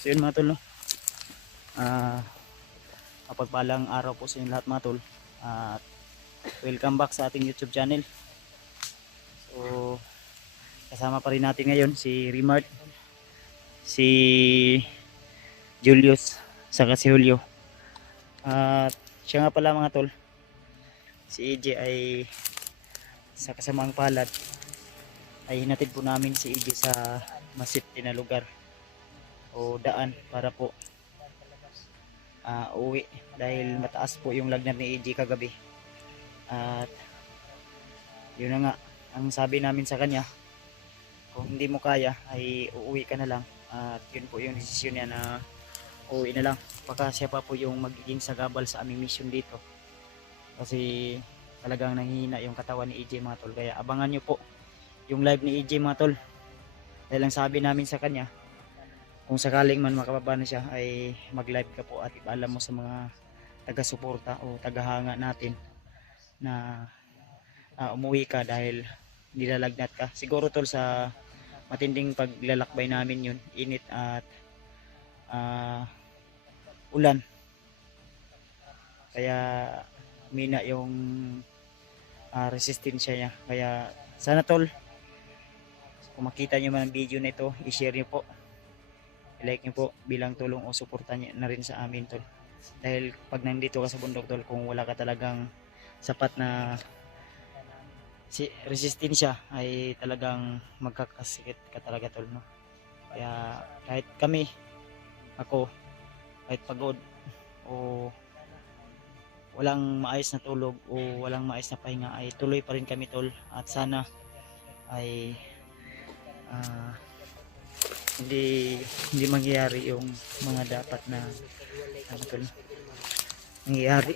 So yun mga tol, no? Mapagpalang araw po sa inyo lahat mga tol. Welcome back sa ating YouTube channel. So kasama pa rin natin ngayon si Rimart, si Julius, saka si Julio. At siya nga pala mga tol, si EJ ay sa kasamaang palad ay hinatid po namin si EJ sa masipti na lugar o daan para po uwi dahil mataas po yung lagnat ni EJ kagabi. At yun na nga, ang sabi namin sa kanya, kung hindi mo kaya ay uuwi ka na lang. At yun po yung desisyon niya na uuwi na lang. Baka siya pa po yung magiging sagabal sa aming mission dito. Kasi talagang nanghihina yung katawan ni EJ mga tol. Kaya abangan nyo po yung live ni EJ mga tol. Dahil ang sabi namin sa kanya, kung sakaling man makababa na siya ay mag live ka po at ipaalam mo sa mga taga-suporta o tagahanga natin na umuwi ka dahil nilalagnat ka. Siguro tol sa matinding paglalakbay namin yun, init at ulan, kaya mina yung resistensya niya. Kaya sana tol, kung makita nyo man ang video na ito, i-share nyo po, i-like nyo po bilang tulong o suporta nyo na rin sa amin tol. Dahil pag nandito ka sa bundok tol, kung wala ka talagang sapat na resistensya ay talagang magkakasakit ka talaga tol, no? Kaya kahit kami, ako, kahit pagod o walang maayos na tulog o walang maayos na pahinga ay tuloy pa rin kami tol. At sana ay hindi mangyayari yung mga dapat na tol, nangyayari.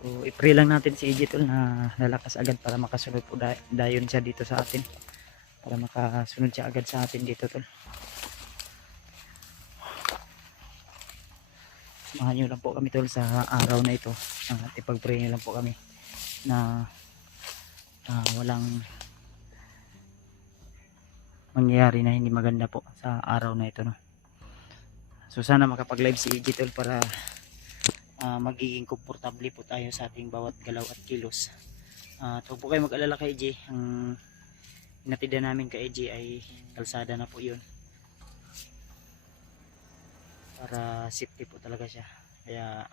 So, i-pray lang natin si EJ tol na lalakas agad para makasunod po dayon siya dito sa atin, para makasunod siya agad sa atin dito tol. Samahan nyo lang po kami tol sa araw na ito. Ipag-pray nyo lang po kami na walang mangyayari na hindi maganda po sa araw na ito, no? So sana makapag-live si EJ tol para magiging komportable po tayo sa ating bawat galaw at kilos. Huwag po kayo mag-alala kay EJ. Ang hinatidan namin kay EJ ay kalsada na po yun, para safety po talaga siya. Kaya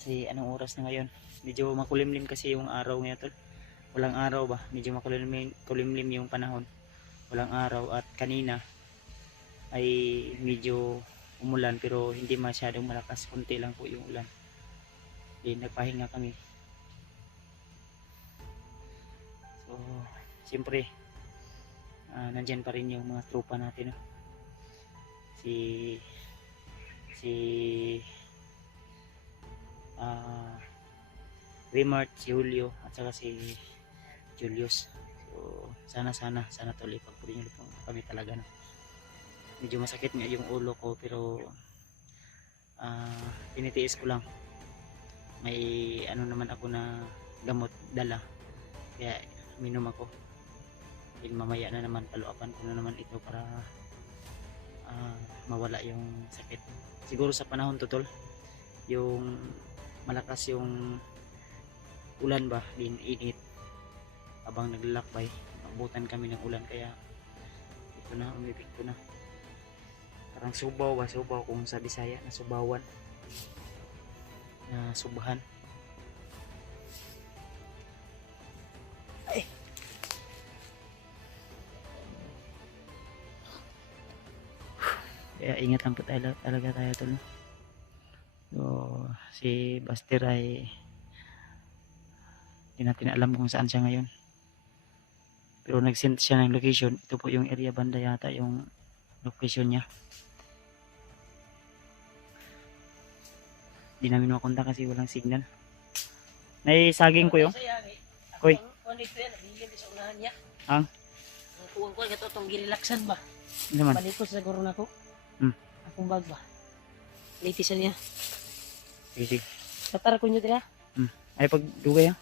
kasi anong oras na ngayon, medyo makulimlim kasi yung araw ngayon tol. Walang araw ba, medyo makulimlim yung panahon, walang araw. At kanina ay medyo umulan pero hindi masyadong malakas, konti lang po yung ulan. Nagpahinga kami. So siyempre nandyan pa rin yung mga tropa natin, no? si Rimart, si Julio at saka si Julius. So sana tuloy pagpuri nyo po kami talaga, no? Medyo masakit nga yung ulo ko pero tinitiis ko lang. May ano naman ako na gamot dala, kaya minom ako. Mamaya na naman paluapan ko na naman ito para mawala yung sakit. Siguro sa panahon to tol, yung malakas yung ulan ba, din init habang naglalakbay, abutan kami ng ulan. Kaya ito na, umipikto na. Parang subaw ba, subaw kung sa Bisaya na subawan, na subahan. Ay, kaya ingat lang po talaga tayo tol. So si Buster ay hindi natin alam kung saan siya ngayon, pero nag-send siya ng location. Ito po yung area banda yata yung location niya. Hindi namin makontak kasi walang signal. May saging ko yung koy ang kuwang ko ito itong girelaksan ba? naman Palikot sa guro na ko. Akong bag ba? Litis niya. sige. Tatar ko nyo dila. Ay pag dugay ha.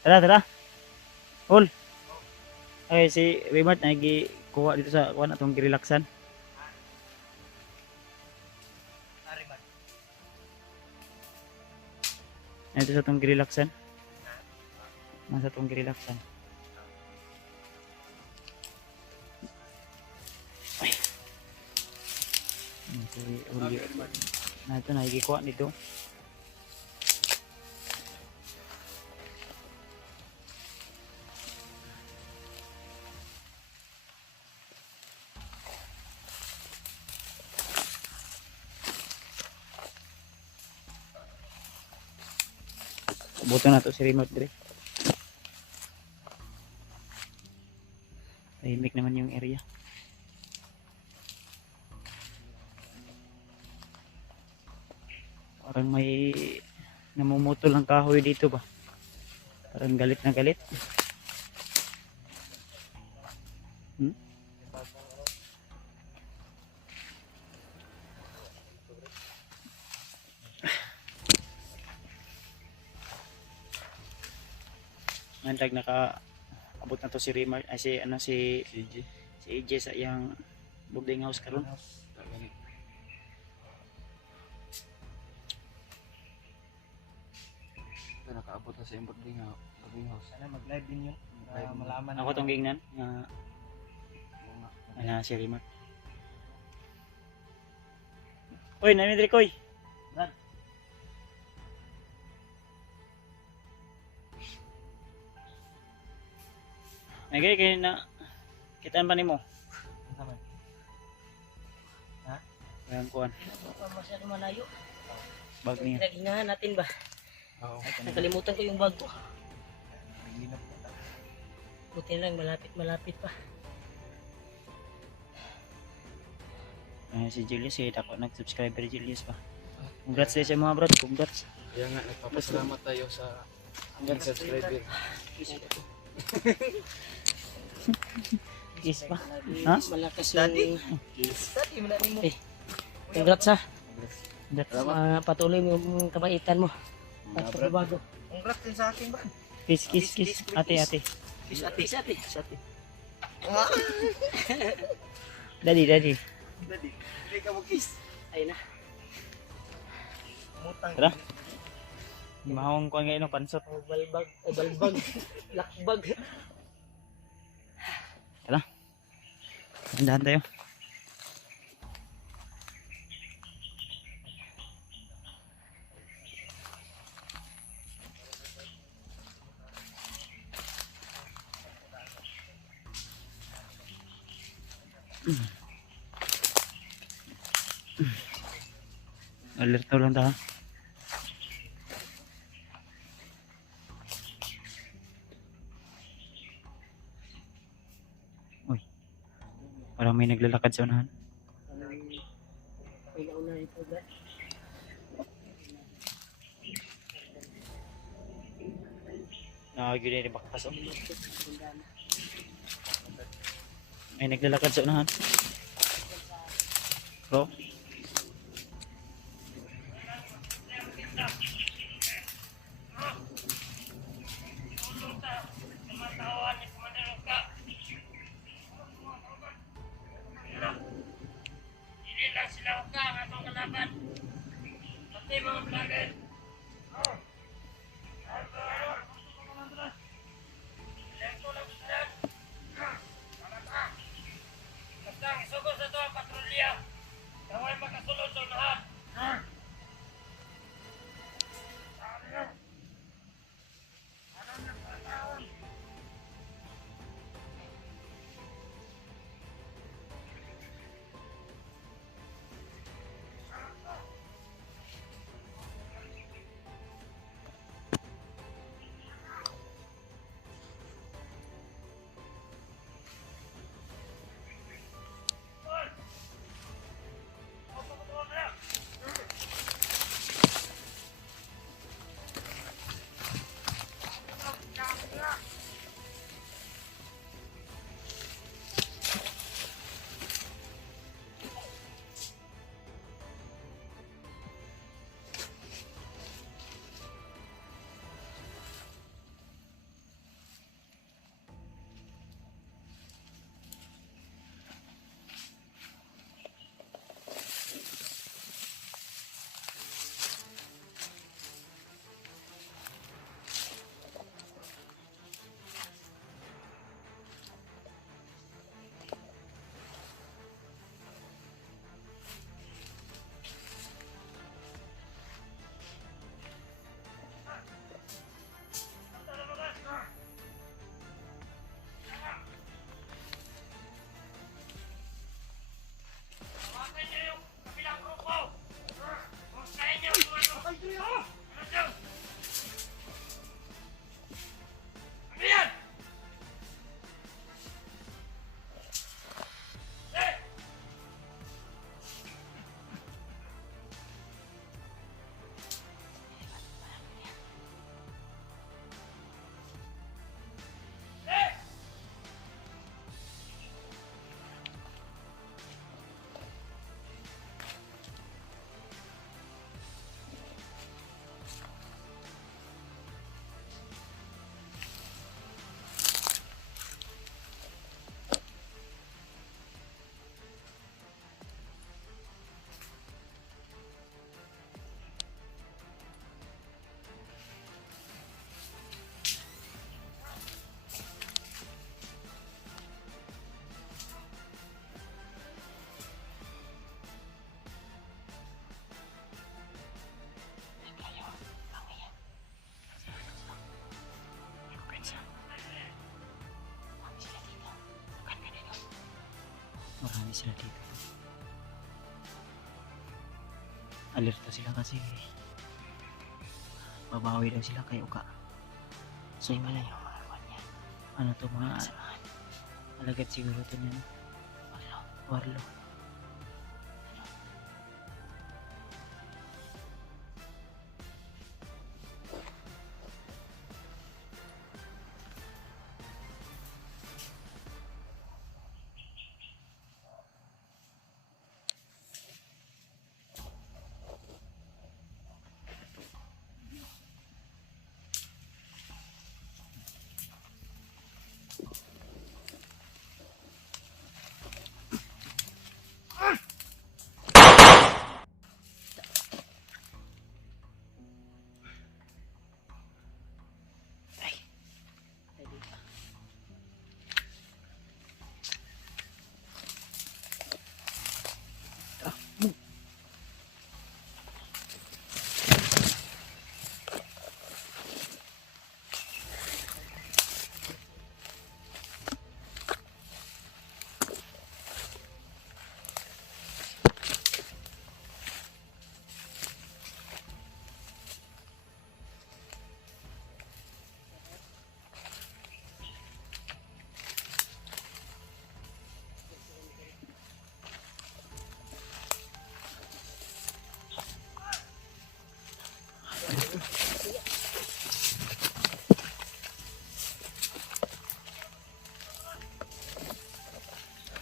Tara, tara. Hol. Ay, si Raymart kuha dito sa kuha na itong relaxan. Ito sa itong relaxan. Nasa itong relaxan. Ay. Si Julio. Na ito, nakikikuha nito. Buto na to si remote dire. Tahimik naman yung area. Parang may namumutol ng kahoy dito ba? Parang galit na galit. Hmm? Mandag nakaabot na to si Rimar, ay si ano si AJ sa iyang boarding house karon. Ito nakaabot na sa boarding house. Sana mag-live din yun. Malaman Ako tong gingnan nga ana si Rimar. Oy, nani diri koy. Brad. Ay kay na kitaan pa nimo. Sama. Ayan kuan. Masyado malayo. Bag niya. Pinaghingahan natin ba? Oo. Nakalimutan ko yung bag ko. Naginap na. Buti na lang, malapit pa. Si Julius, ako nag-subscriber Julius pa. Congrats din sa mga brad, congrats. Kaya nga nagpapasalamat tayo sa aming subscriber. Kiss pa. Ha? Malakas yung... Dati mo na mo. Congrats ha. Congrats. Patuloy mo yung kabaitan mo. At pagbabago. Congrats din sa akin ba? Kiss, kiss, kiss. Ate, ate. Kiss ate. Isa ate. Daddy, daddy. Dadi. Hindi ka mo kiss. Ayun na. Mutang. Tara. Mahong kuan ngayon pansot. Balbag. Balbag. Lakbag. Andahan tayo. Alerto lang tayo. Uy. Parang may naglalakad sa unahan. May nauna ito ba? Nakagyo na yung baktas. May naglalakad sa unahan. Bro. Marami sila dito. Alerto sila kasi babawi daw sila kay Uka. So yung malayo mga kanya. Ano to mga alagad siguro to niyan. Warlo.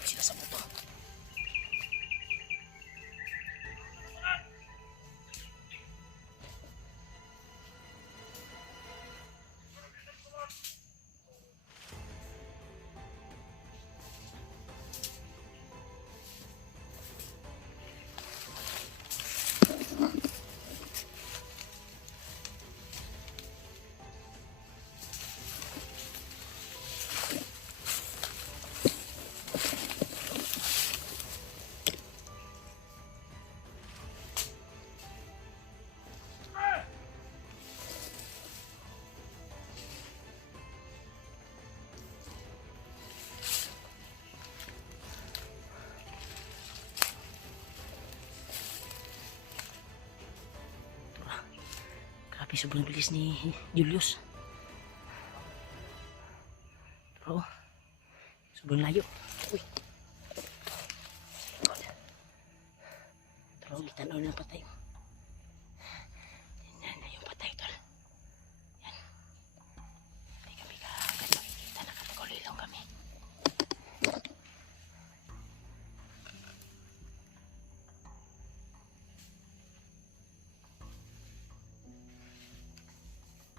Sila sa motor. Grabe, sobrang bilis ni Julius. Pero, sobrang layo. Uy. Pero, gitanaw na patay. Yan na yung patay, tol. Yan. Hindi kami nakikita, nakatakulilaw kami.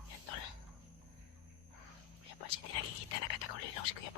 Yan, tol. Kaya pa siya hindi nakikita, nakatakulilaw si Kuya